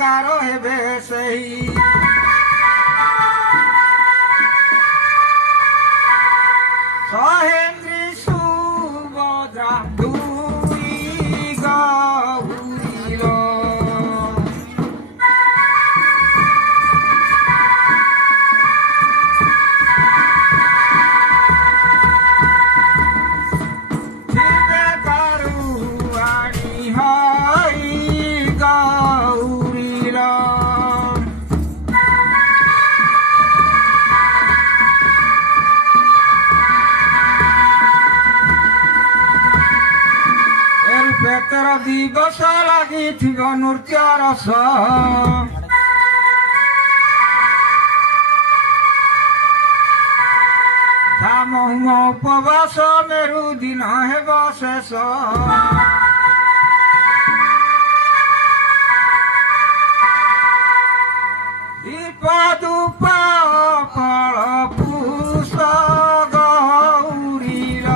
କାରୋ ହେବେ ସେହି ସହେନ୍ଦ୍ରୀ ସୁଭଦ୍ରା ଦୁଇ ଗୌରୀର ଯିବେ ବାରୁଆଣୀ ହଇ ଗୌରୀର ତେର ଦିବସ ଲାଗିଥିବ ନୃତ୍ୟ ରସ ମହୁମ ଉପବାସ ମେରୁ ଦିନ ହେବ ଶେଷ ଦୀପ ଧୂପ ଫଳ ପୁଷ୍ପ ଗୌରୀର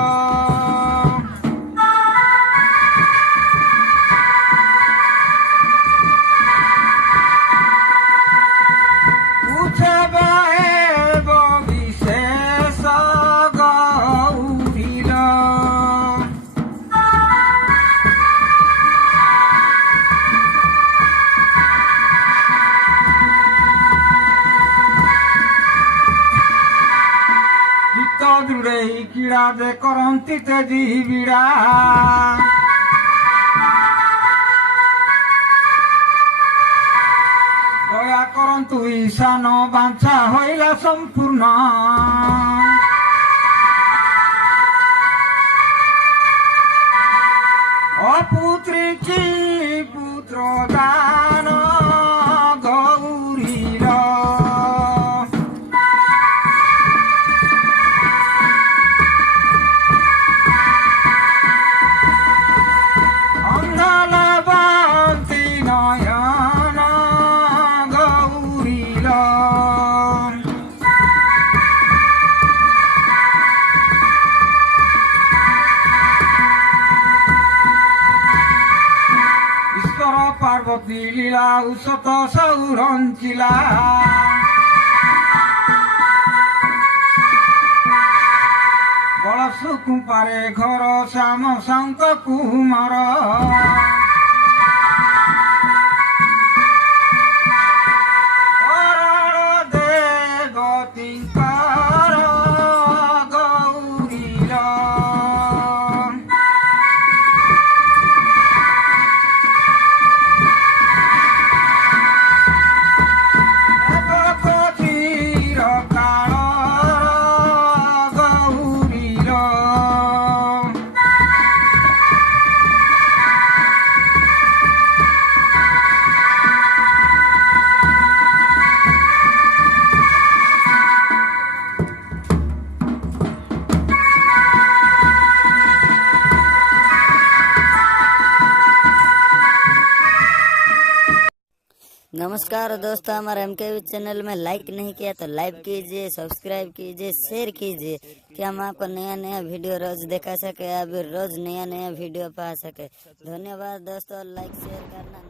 ଉତ୍ସବ ହେବ ବିଶେଷ ଗୌରୀର ଚିତ୍ତ ଦୃଢ଼େଇ କ୍ରୀଡ଼ା ଯେ କରନ୍ତି ତେଜି ବିଡ଼ା ଦୟା କରନ୍ତୁ ଈଶାନ ବାଞ୍ଛା ହୋଇଲା ସମ୍ପୂର୍ଣ୍ଣ ଅପୁତ୍ରୀ କି ପୁତ୍ର ଦାନ ଗୌରୀର ଅଙ୍ଗଲବନ୍ତୀ ନୟନ ଗୌରୀର ଈଶ୍ୱର ପାର୍ବତୀ ଲୀଳା ଉଷତ ସୌରଞ୍ଚିଲା ବଳ ସୁକୁମ୍ପାରେ ଘର ଶ୍ୟାମ ଶଙ୍କ କୁମାର କରଣ ଦେବତୀଙ୍କର ଗୌରୀର ଚିର କାଳର ଗୌରୀର नमस्कार दोस्तों, हमारे MKV चैनल में लाइक नहीं किया तो लाइक कीजिए, सब्सक्राइब कीजिए, शेयर कीजिए कि हम आपको नया नया वीडियो रोज दिखा सके, अभी रोज नया नया वीडियो पा सके। धन्यवाद दोस्तों, लाइक शेयर करना।